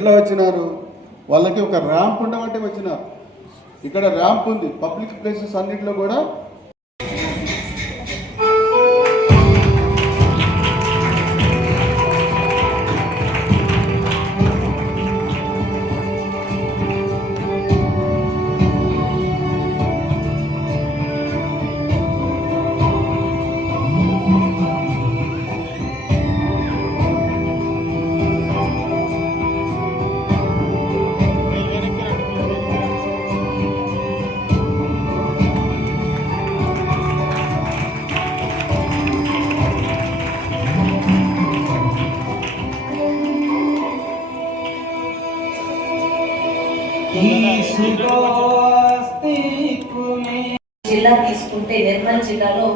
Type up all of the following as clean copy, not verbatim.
ఎట్లా వచ్చినారు? వాళ్ళకి ఒక ర్యాంప్ ఉండబట్టి వచ్చినారు. ఇక్కడ ర్యాంప్ ఉంది. పబ్లిక్ ప్లేసెస్ అన్నింటిలో కూడా జిల్లా తీసుకుంటే నిర్మల్ జిల్లాలో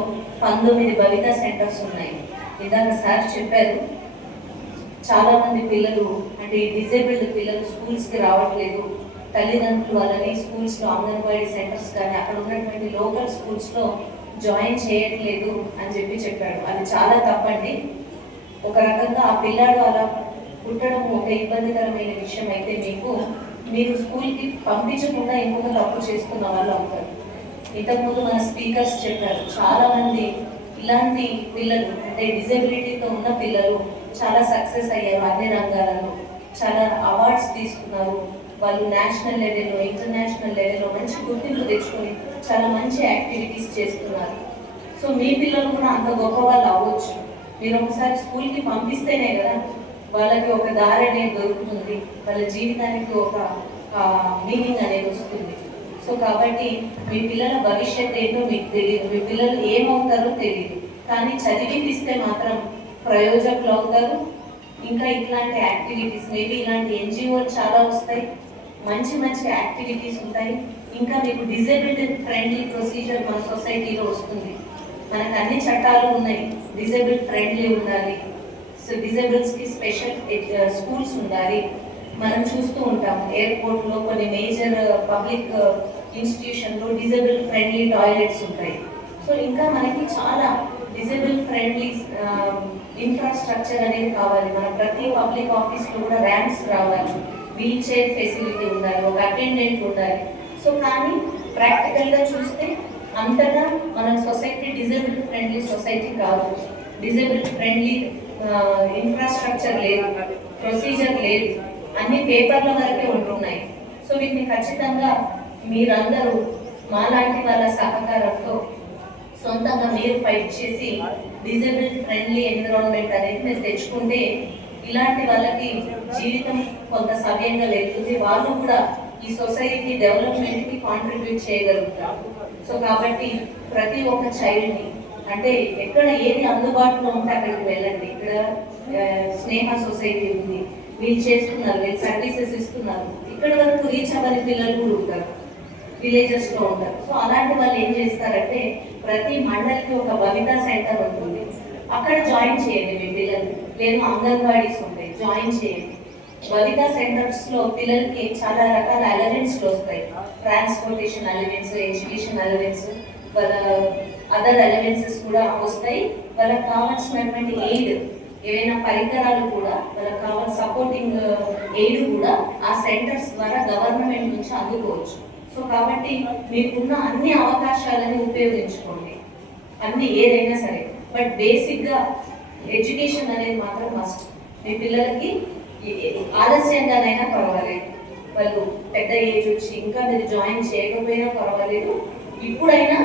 19 భవిత సెంటర్స్ ఉన్నాయి. ఇందాక సార్ చెప్పారు, చాలా మంది పిల్లలు అంటే డిజేబుల్డ్ పిల్లలు స్కూల్స్కి రావట్లేదు. తల్లిదండ్రులు వాళ్ళని స్కూల్స్లో అంగన్వాడీ సెంటర్స్ కానీ అక్కడ ఉన్నటువంటి లోకల్ స్కూల్స్లో జాయిన్ చేయట్లేదు అని చెప్పాడు. అది చాలా తప్పండి. ఒక రకంగా ఆ పిల్లాడు అలా పుట్టడం ఒక ఇబ్బందికరమైన విషయం అయితే మీరు స్కూల్కి పంపించకుండా ఇంకొక తప్పు చేస్తున్న వాళ్ళు అవుతారు. ఇంతకుముందు మన స్పీకర్స్ చెప్పారు, చాలా మంది ఇలాంటి పిల్లలు అంటే డిజబిలిటీతో ఉన్న పిల్లలు చాలా సక్సెస్ అయ్యారు. అన్ని రంగాలలో చాలా అవార్డ్స్ తీసుకున్నారు. వాళ్ళు నేషనల్ లెవెల్లో, ఇంటర్నేషనల్ లెవెల్లో మంచి గుర్తింపు తెచ్చుకొని చాలా మంచి యాక్టివిటీస్ చేస్తున్నారు. సో మీ పిల్లలు కూడా అంత గొప్ప వాళ్ళు అవ్వచ్చు. మీరు ఒకసారి స్కూల్కి పంపిస్తేనే కదా వాళ్ళకి ఒక దారి అనేది దొరుకుతుంది, వాళ్ళ జీవితానికి ఒక మీనింగ్ అనేది వస్తుంది. సో కాబట్టి మీ పిల్లల భవిష్యత్ ఏంటో మీకు తెలియదు, మీ పిల్లలు ఏమవుతారో తెలియదు, కానీ చదివిపిస్తే మాత్రం ప్రయోజకులు అవుతారు. ఇంకా ఇట్లాంటి యాక్టివిటీస్ మేబీ ఇలాంటి ఎన్జిఓలు చాలా వస్తాయి, మంచి మంచి యాక్టివిటీస్ ఉంటాయి. ఇంకా మీకు డిజేబుల్డ్ ఫ్రెండ్లీ ప్రొసీజర్ మన సొసైటీలో వస్తుంది. మనకు అన్ని చట్టాలు ఉన్నాయి, డిజేబుల్డ్ ఫ్రెండ్లీ ఉండాలి, సో డిజేబుల్స్కి స్పెషల్ స్కూల్స్ ఉండాలి. మనం చూస్తూ ఉంటాం ఎయిర్పోర్ట్లో కొన్ని మేజర్ పబ్లిక్ ఇన్స్టిట్యూషన్లో డిజేబుల్ ఫ్రెండ్లీ టాయిలెట్స్ ఉంటాయి. సో ఇంకా మనకి చాలా డిజేబుల్ ఫ్రెండ్లీ ఇన్ఫ్రాస్ట్రక్చర్ అనేది కావాలి. మన ప్రతి పబ్లిక్ ఆఫీస్లో కూడా ర్యాంప్స్ రావాలి, వీల్ చైర్ ఫెసిలిటీ ఉండాలి, ఒక అటెండెంట్ ఉండాలి. సో కానీ ప్రాక్టికల్గా చూస్తే అంతగా మన సొసైటీ డిజేబుల్ ఫ్రెండ్లీ సొసైటీ కాదు. డిజేబుల్ ఫ్రెండ్లీ ఇన్ఫ్రాస్ట్రక్చర్ లేదు, ప్రొసీజర్ లేదు, అన్ని పేపర్ల వరకే ఉంటున్నాయి. సో వీటిని ఖచ్చితంగా మీరందరూ మాలాంటి వాళ్ళ సహకారంతో సొంతంగా మీరు ఫైట్ చేసి డిజేబుల్ ఫ్రెండ్లీ ఎన్విరాన్మెంట్ అనేది మీరు తెచ్చుకుంటే ఇలాంటి వాళ్ళకి జీవితం కొంత సవ్యంగా వెళ్తుంది, వాళ్ళు కూడా ఈ సొసైటీ డెవలప్మెంట్కి కాంట్రిబ్యూట్ చేయగలుగుతారు. సో కాబట్టి ప్రతి ఒక్క చైల్డ్ని అంటే ఎక్కడ ఏది అందుబాటులో ఉంటే అక్కడికి వెళ్ళండి. ఇక్కడ స్నేహ సొసైటీ ఉంది, వీళ్ళు చేస్తున్నారు, వీళ్ళు సర్వీసెస్ ఇస్తున్నారు. ఇక్కడ వరకు రీచ్ అవ్వని పిల్లలు కూడా ఉంటారు, విలేజెస్లో ఉంటారు. సో అలాంటి వాళ్ళు ఏం చేస్తారంటే ప్రతి మండలికి ఒక భవిత సెంటర్ ఉంటుంది, అక్కడ జాయిన్ చేయండి మీ పిల్లలు. లేదు అంగన్వాడీస్ ఉంటాయి, జాయిన్ చేయండి. భవిత సెంటర్స్లో పిల్లలకి చాలా రకాల అలవెన్స్లు వస్తాయి, ట్రాన్స్పోర్టేషన్ అలవెన్స్, ఎడ్యుకేషన్ అలవెన్స్, వాళ్ళ అదర్ అలవెన్సెస్ కూడా వస్తాయి. వాళ్ళకి కావాల్సినటువంటి ఎయిడ్, ఏవైనా పరికరాలు కూడా వాళ్ళకి కావాల్సిన సపోర్టింగ్ ఎయిడ్ కూడా ఆ సెంటర్స్ ద్వారా గవర్నమెంట్ నుంచి అందుకోవచ్చు. సో కాబట్టి మీకున్న అన్ని అవకాశాలను ఉపయోగించుకోండి, అన్ని ఏదైనా సరే. బట్ బేసిక్గా ఎడ్యుకేషన్ అనేది మాత్రం మస్ట్. మీ పిల్లలకి ఆలస్యంగానైనా పర్వాలేదు, వాళ్ళు పెద్ద ఏజ్ వచ్చి ఇంకా మీరు జాయిన్ చేయకపోయినా పర్వాలేదు, ఇప్పుడైనా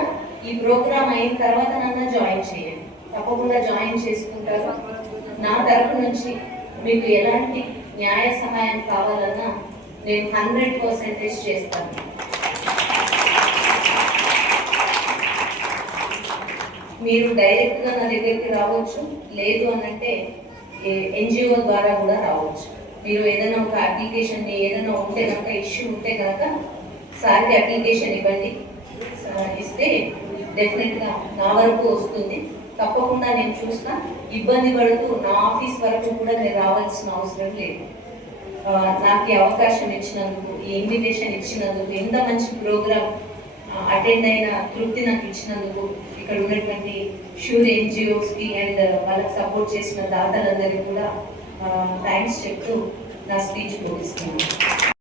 ఈ ప్రోగ్రామ్ అయిన తర్వాత నన్ను జాయిన్ చేయండి, తప్పకుండా జాయిన్ చేసుకుంటారు. నా తరపు నుంచి మీకు ఎలాంటి న్యాయ సహాయం కావాలన్నా నేను 100% చేస్తాను. మీరు డైరెక్ట్గా నా దగ్గరికి రావచ్చు, లేదు అనంటే ఎన్జిఓ ద్వారా కూడా రావచ్చు. మీరు ఏదైనా ఒక అప్లికేషన్ ఏదైనా ఉంటే కనుక, ఇష్యూ ఉంటే కనుక సార్కి అప్లికేషన్ ఇవ్వండి, ఇస్తే డెఫినెట్గా నా వరకు వస్తుంది. తప్పకుండా నేను చూస్తా. ఇబ్బంది పడుతూ నా ఆఫీస్ వరకు కూడా నేను రావాల్సిన అవసరం లేదు. నాకు ఈ అవకాశం ఇచ్చినందుకు, ఈ ఇన్విటేషన్ ఇచ్చినందుకు, ఇంత మంచి ప్రోగ్రామ్ అటెండ్ అయిన తృప్తి నాకు ఇచ్చినందుకు ఇక్కడ ఉన్నటువంటి షూర్ ఎన్జిఓస్కి అండ్ వాళ్ళకి సపోర్ట్ చేసిన దాతలందరికీ కూడా థ్యాంక్స్ చెప్తూ నా స్పీచ్ ముగిస్తున్నాను.